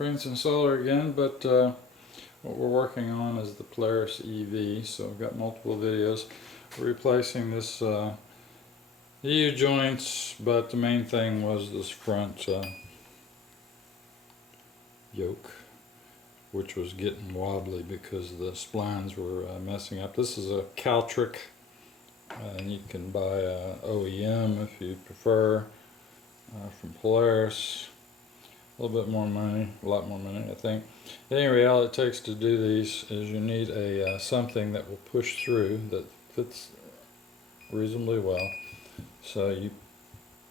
Branson Solar again, but what we're working on is the Polaris EV, so I've got multiple videos. We're replacing this EU joints, but the main thing was this front yoke, which was getting wobbly because the splines were messing up. This is a Caltric, and you can buy a OEM if you prefer, from Polaris. A little bit more money, a lot more money I think. Anyway, all it takes to do these is you need a something that will push through, that fits reasonably well. So you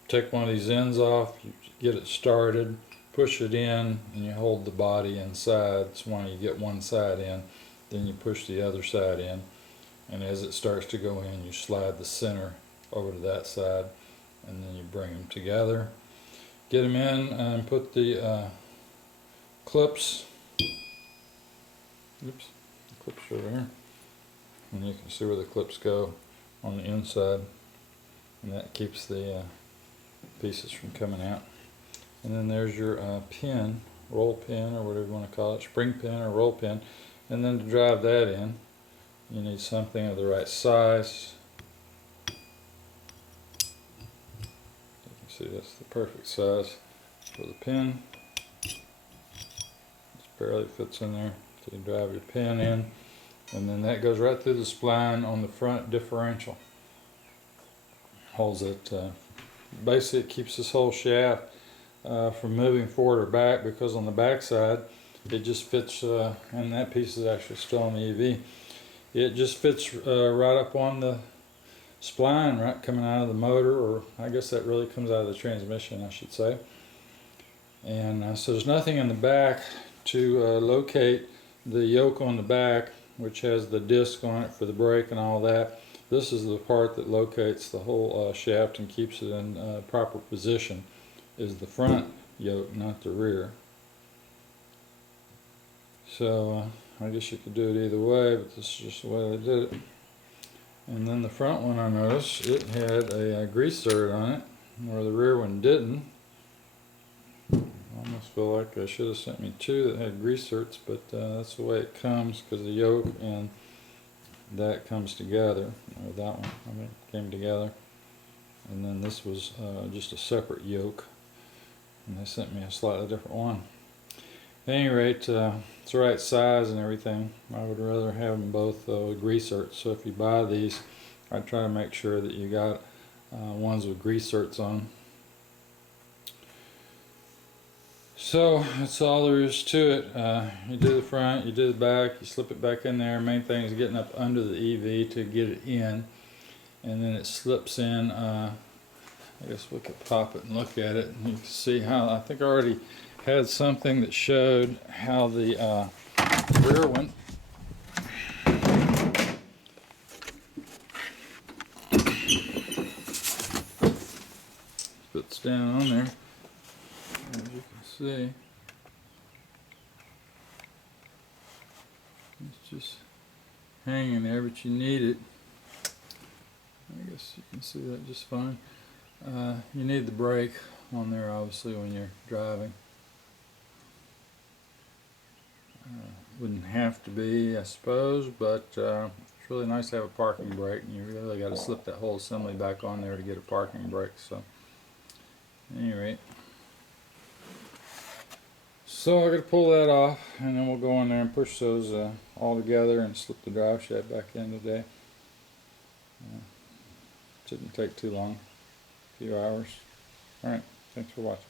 take one of these ends off, you get it started, push it in, and you hold the body inside. So when you get one side in, then you push the other side in, and as it starts to go in, you slide the center over to that side, and then you bring them together. Get them in and put the clips. Oops, the clips are over here, and you can see where the clips go on the inside, and that keeps the pieces from coming out. And then there's your pin, roll pin, or whatever you want to call it, spring pin or roll pin. And then to drive that in, you need something of the right size. See, that's the perfect size for the pin. It barely fits in there. So you drive your pin in, and then that goes right through the spline on the front differential. Holds it. Basically, it keeps this whole shaft from moving forward or back, because on the back side it just fits, and that piece is actually still on the EV. It just fits right up on the spline, right coming out of the motor, or I guess that really comes out of the transmission, I should say. And so there's nothing in the back to locate the yoke on the back, which has the disc on it for the brake and all that. This is the part that locates the whole shaft and keeps it in proper position, is the front yoke, not the rear. So I guess you could do it either way, but this is just the way they did it. And then the front one, I noticed it had a grease zerd on it, where the rear one didn't. I almost feel like I should have sent me two that had grease zerts, but that's the way it comes, because the yoke and that comes together. Or that one, I mean, came together. And then this was just a separate yoke, and they sent me a slightly different one. At any rate, it's the right size and everything. I would rather have them both grease zerts. So if you buy these, I try to make sure that you got ones with grease zerts on. So that's all there is to it. You do the front, you do the back, you slip it back in there. Main thing is getting up under the EV to get it in, and then it slips in. I guess we could pop it and look at it, and you can see how, I think I already had something that showed how the rear one fits down on there, as you can see. It's just hanging there, but you need it. I guess you can see that just fine. You need the brake on there, obviously, when you're driving. Wouldn't have to be, I suppose, but it's really nice to have a parking brake, and you really got to slip that whole assembly back on there to get a parking brake. So, at any rate, so I got to pull that off, and then we'll go in there and push those all together and slip the drive shaft back in today. Shouldn't take too long, a few hours. All right, thanks for watching.